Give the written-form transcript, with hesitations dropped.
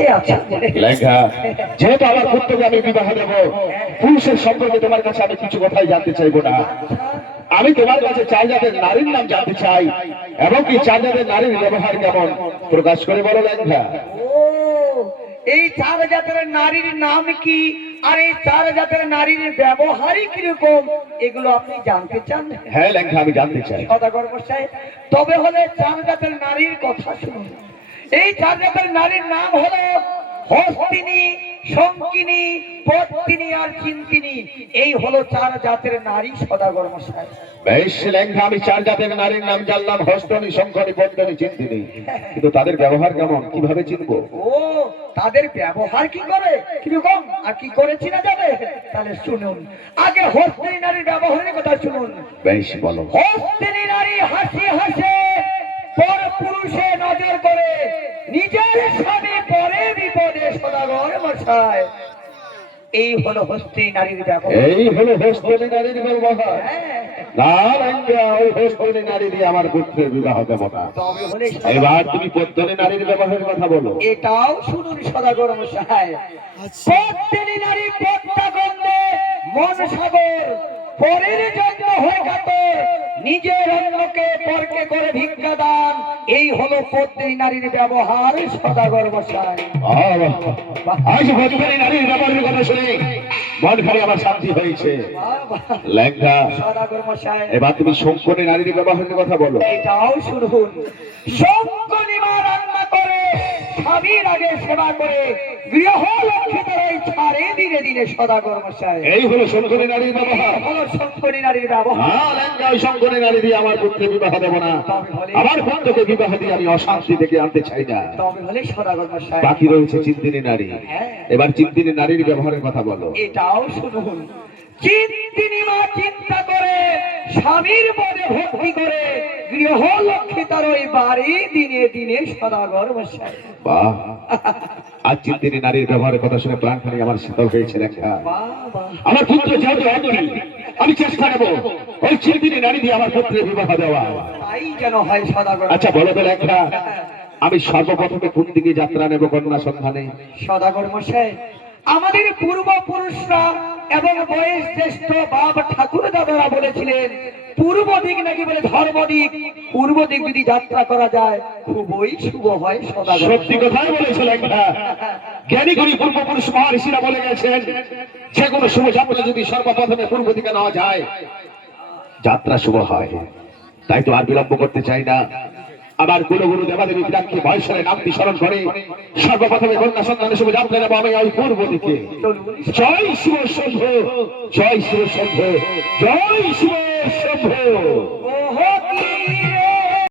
কে আছে লেখা যেহেতু আমার পুত্রকে আমি বিবাহ দেব, পুরুষের সম্পর্কে তোমার কাছে আমি কিছু কথাই জানতে চাইবো না। আমি তোমার কাছে চার জাতের নারীর নাম জানতে চাই, এবং কি চার জাতের নারীর ব্যবহার কেমন প্রকাশ করে বলো লেখা। ও এই চার জাতের নারীর নাম কি আর এই চার জাতের নারীর ব্যবহারই কিরকম এগুলো আপনি জানতে চান? হ্যাঁ লেখা, আমি জানতে চাই। সদাগর মশাই, তবে হলে চার জাতের নারীর কথা শুনুন। এই চার জাতের নারীর নাম হলো হস্তিনী, শঙ্কিনী, পদ্মিনী আর চিন্তিনী। এই হলো চার জাতের নারী সদাগর মশাই। বেশ লেখা, আমি চার জাতের নারীর নাম জানলাম, হস্তনী, শঙ্খনী, পদ্মিনী, চিন্তিনী, কিন্তু তাদের ব্যবহার কেমন কিভাবে চিনবো? ও তাদের ব্যবহার কি করে কিরকম আর কি করেছি না যাবে? তাহলে শুনুন, আগে হস্তিনী নারীর ব্যবহারের কথা শুনুন। বেশ বলো। হস্তিনী নারী হাসি হাসে, পর পুরুষে নজর করে, নিজের স্বামী পরে বিপদে সদাগর মশাই। এই হলো হস্তিনী নারীর ব্যবহার। এই হলো হস্তনী নারীর ব্যবহার। হ্যাঁ, না লেখা, ওই হস্তনী নারী দিয়ে আমার পুত্রের বিবাহ দেব না। তবে হলে এবার তুমি পদ্মিনী নারীর ব্যবহারের কথা বলো। এটাও শুনুন সদাগর মশাই। পদ্মিনী নারী পদ্মা গন্ধে মন সাগর, পরের জন্য হয় কাতর, নিজের অন্যকে পরকে করে ভিক্ষা দান। এই হলো পদ্মিনী নারীর ব্যবহার সদাগর মশাই। আজ পদ্মিনী নারীর ব্যবহারের কথা শুনে মন খালি আমার শান্তি হয়েছে। লেখা, সদাগর মশাই এবার তুমি শঙ্করী নারীর ব্যবহারের কথা বলো। এটাও শুনুন। শঙ্করী মা রান্না করে, স্বামীর আগে সেবা করে, গৃহ লক্ষ্মীদের ছাড়ে দিনে দিনে সদাগর মশাই। এই হলো শঙ্করী নারীর ব্যবহার। হলো শঙ্করী নারীর ব্যবহার। লেখা, ওই শঙ্করী নারী দিয়ে আমার পুত্রের বিবাহ দেব না। আমার পুত্রকে বিবাহ দিয়ে আমি অশান্তি থেকে আনতে চাই না। তবে হলে সদাগর মশাই। বাকি রয়েছে চিন্তিনী নারী। হ্যাঁ, এবার চিন্তিনী নারীর ব্যবহারের কথা বলো। এটাও শুনুন। চিন্তিনী মা চিন্তা করে, স্বামীর পদে ভক্তি করে, গৃহ লক্ষ্মী তার ওই বাড়ি দিনে দিনে সদাগর মশাই। বাহ, আজ চিন্তিনী নারীর ব্যবহারের কথা শুনে প্রাণখানি আমার শীতল হয়েছে। লেখা, বাবা আমার পুত্র যেহেতু অজ্ঞানী, আমি চেষ্টা নেব ওই চিন্তিনী নারী দিয়ে আমার পুত্রের বিবাহ দেওয়া। তাই যেন হয় সদাগর। আচ্ছা বলো তো লেখা, আমি সর্বপ্রথমে কোন দিকে যাত্রা নেব কন্যা সন্ধানে? সদাগর মশাই, আমাদের পূর্বপুরুষরা এবং বয়স জ্যেষ্ঠ বাপ ঠাকুর দাদারা বলেছিলেন পূর্ব দিক নাকি বলে ধর্ম দিক, পূর্ব দিক যদি যাত্রা করা যায় খুবই শুভ হয় সদাগর। সত্যি কথাই বলেছে লেখা। জ্ঞানী গুণী পূর্বপুরুষ মহর্ষিরা বলে গেছেন, যে কোনো শুভ যাত্রা যদি সর্বপ্রথমে পূর্ব দিকে নেওয়া যায় যাত্রা শুভ হয়। তাই তো আর বিলম্ব করতে চাই না। আমার কুলগুরু দেবাদেবী বিরাক্ষী বয়সের নামটি স্মরণ করে সর্বপ্রথমে কন্যা সন্তানের শুভ যাত্রা নেব আমি ওই পূর্ব দিকে। জয় শিব শম্ভ, জয় শিব শম্ভ, জয় শিব শম্ভ। ও